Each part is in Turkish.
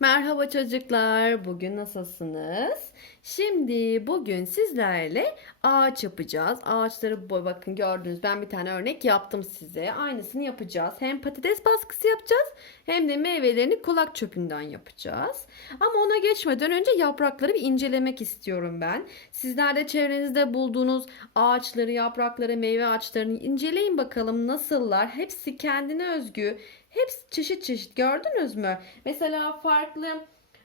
Merhaba çocuklar. Bugün nasılsınız? Şimdi bugün sizlerle ağaç yapacağız. Ağaçları boy bakın gördünüz. Ben bir tane örnek yaptım size. Aynısını yapacağız. Hem patates baskısı yapacağız hem de meyvelerini kulak çöpünden yapacağız. Ama ona geçmeden önce yaprakları bir incelemek istiyorum ben. Sizler de çevrenizde bulduğunuz ağaçları, yaprakları, meyve ağaçlarını inceleyin bakalım nasıllar. Hepsi kendine özgü. Hepsi çeşit çeşit gördünüz mü? Mesela farklı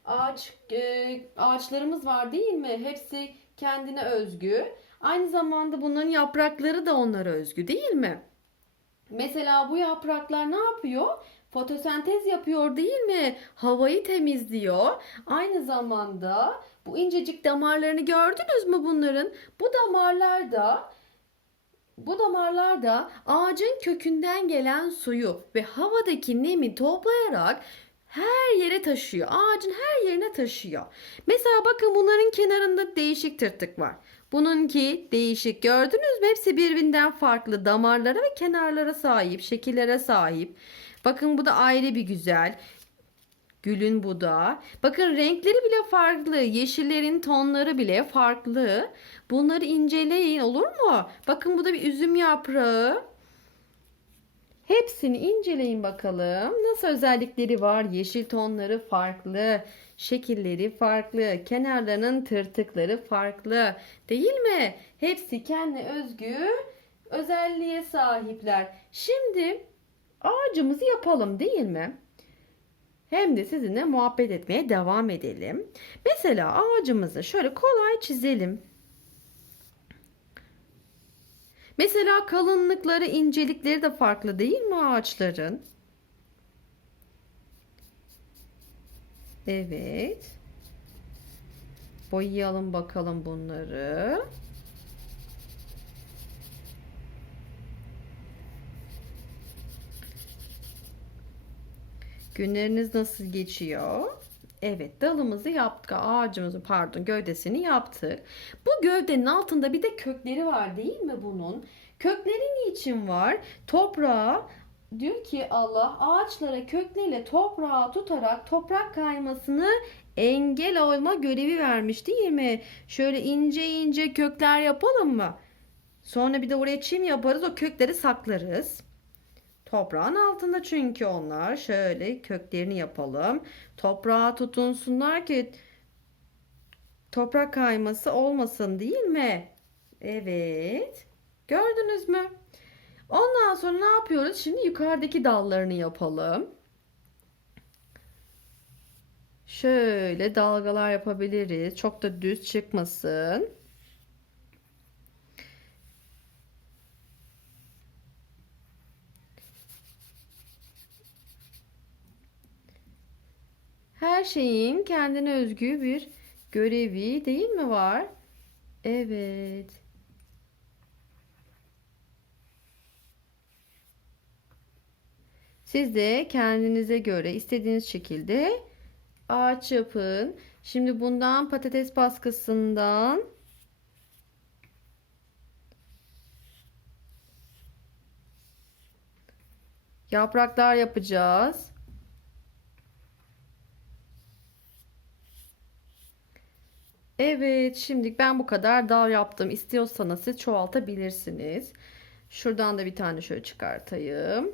ağaç e, ağaçlarımız var değil mi? Hepsi kendine özgü. Aynı zamanda bunların yaprakları da onlara özgü değil mi? Mesela bu yapraklar ne yapıyor? Fotosentez yapıyor değil mi? Havayı temizliyor. Aynı zamanda bu incecik damarlarını gördünüz mü bunların? Bu damarlar da bu damarlar da ağacın kökünden gelen suyu ve havadaki nemi toplayarak her yere taşıyor. Ağacın her yerine taşıyor. Mesela bakın bunların kenarında değişik tırtık var. Bununki değişik gördünüz mü? Hepsi birbirinden farklı damarlara ve kenarlara sahip, şekillere sahip. Bakın bu da ayrı bir güzel. Gülün bu da. Bakın renkleri bile farklı. Yeşillerin tonları bile farklı. Bunları inceleyin olur mu? Bakın bu da bir üzüm yaprağı. Hepsini inceleyin bakalım. Nasıl özellikleri var? Yeşil tonları farklı. Şekilleri farklı. Kenarlarının tırtıkları farklı. Değil mi? Hepsi kendi özgü özelliğe sahipler. Şimdi ağacımızı yapalım değil mi? Hem de sizinle muhabbet etmeye devam edelim. Mesela ağacımızı şöyle kolay çizelim. Mesela kalınlıkları, incelikleri de farklı değil mi ağaçların? Evet. Boyayalım bakalım bunları. Günleriniz nasıl geçiyor? Evet dalımızı yaptık. Ağacımızın pardon gövdesini yaptık. Bu gövdenin altında bir de kökleri var değil mi bunun? Kökleri niçin var? Toprağa diyor ki Allah ağaçlara kökleriyle toprağa tutarak toprak kaymasını engel olma görevi vermiş değil mi? Şöyle ince ince kökler yapalım mı? Sonra bir de oraya çim yaparız o kökleri saklarız. Toprağın altında çünkü onlar. Şöyle köklerini yapalım. Toprağa tutunsunlar ki toprak kayması olmasın değil mi? Evet. Gördünüz mü? Ondan sonra ne yapıyoruz? Şimdi yukarıdaki dallarını yapalım. Şöyle dalgalar yapabiliriz. Çok da düz çıkmasın. Her şeyin kendine özgü bir görevi değil mi var? Evet. Siz de kendinize göre istediğiniz şekilde ağaç yapın. Şimdi bundan patates baskısından yapraklar yapacağız. Evet, şimdi ben bu kadar dal yaptım. İstiyorsanız siz çoğaltabilirsiniz. Şuradan da bir tane şöyle çıkartayım.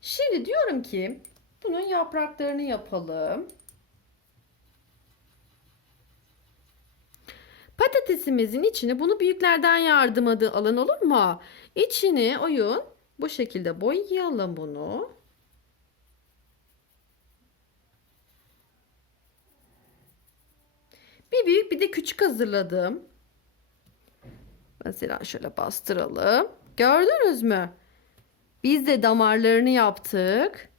Şimdi diyorum ki bunun yapraklarını yapalım. Patatesimizin içine bunu büyüklerden yardım adı alın olur mu? İçini oyun bu şekilde boyayalım bunu. Bir büyük bir de küçük hazırladım. Mesela şöyle bastıralım. Gördünüz mü? Biz de damarlarını yaptık.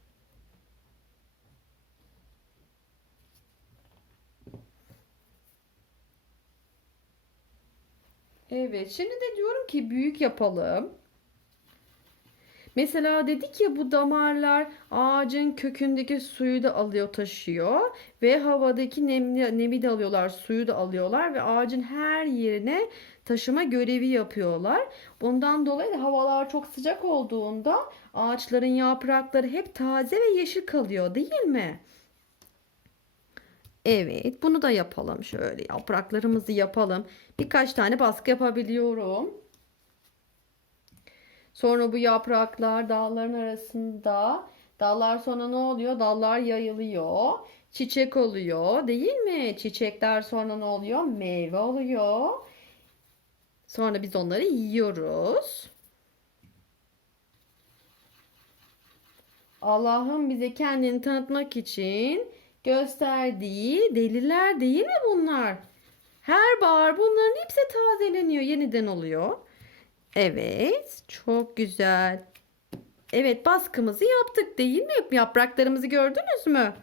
Evet, şimdi de diyorum ki büyük yapalım. Mesela dedik ya bu damarlar ağacın kökündeki suyu da alıyor taşıyor ve havadaki nemli, nemi de alıyorlar suyu da alıyorlar ve ağacın her yerine taşıma görevi yapıyorlar. Bundan dolayı da havalar çok sıcak olduğunda ağaçların yaprakları hep taze ve yeşil kalıyor değil mi? Evet, bunu da yapalım şöyle. Yapraklarımızı yapalım. Birkaç tane baskı yapabiliyorum. Sonra bu yapraklar dalların arasında. Dallar sonra ne oluyor? Dallar yayılıyor. Çiçek oluyor, değil mi? Çiçekler sonra ne oluyor? Meyve oluyor. Sonra biz onları yiyoruz. Allah'ın bize kendini tanıtmak için gösterdiği deliller değil mi bunlar? Her bahar bunların hepsi tazeleniyor, yeniden oluyor. Evet, çok güzel. Evet, baskımızı yaptık değil mi? Yapraklarımızı gördünüz mü?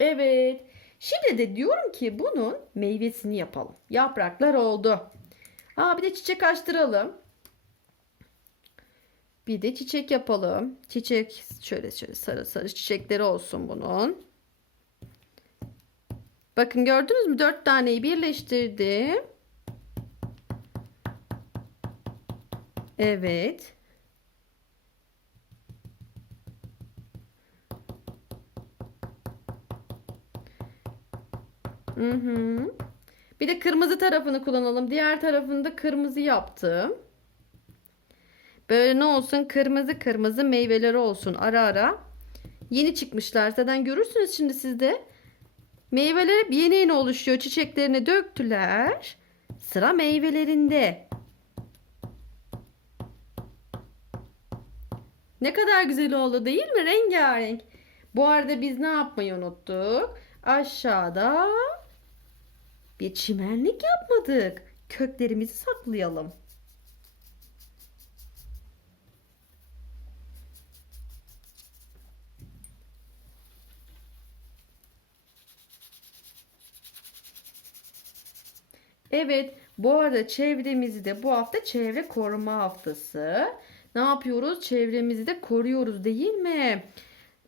Evet. Şimdi de diyorum ki bunun meyvesini yapalım. Yapraklar oldu. Aa bir de çiçek açtıralım. Bir de çiçek yapalım. Çiçek şöyle şöyle sarı sarı çiçekleri olsun bunun. Bakın gördünüz mü? Dört taneyi birleştirdim. Evet. Hı hı. Bir de kırmızı tarafını kullanalım. Diğer tarafını da kırmızı yaptım. Böyle ne olsun? Kırmızı kırmızı meyveleri olsun ara ara. Yeni çıkmışlar. Zaten görürsünüz şimdi siz de. Meyveler hep yeni yeni oluşuyor. Çiçeklerini döktüler. Sıra meyvelerinde. Ne kadar güzel oldu değil mi? Rengarenk. Bu arada biz ne yapmayı unuttuk? Aşağıda bir çimenlik yapmadık. Köklerimizi saklayalım. Evet, bu arada çevremizi de bu hafta çevre koruma haftası. Ne yapıyoruz? Çevremizi de koruyoruz değil mi?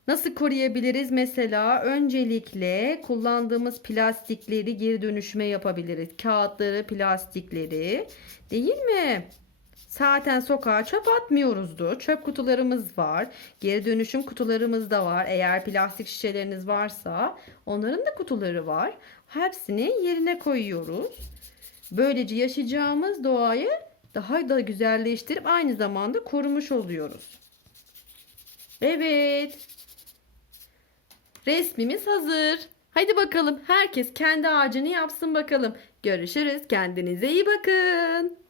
Nasıl koruyabiliriz? Mesela öncelikle kullandığımız plastikleri geri dönüşüme yapabiliriz. Kağıtları, plastikleri değil mi? Zaten sokağa çöp atmıyoruzdu. Çöp kutularımız var. Geri dönüşüm kutularımız da var. Eğer plastik şişeleriniz varsa onların da kutuları var. Hepsini yerine koyuyoruz. Böylece yaşayacağımız doğayı daha da güzelleştirip aynı zamanda korumuş oluyoruz. Evet. Resmimiz hazır. Hadi bakalım herkes kendi ağacını yapsın bakalım. Görüşürüz. Kendinize iyi bakın.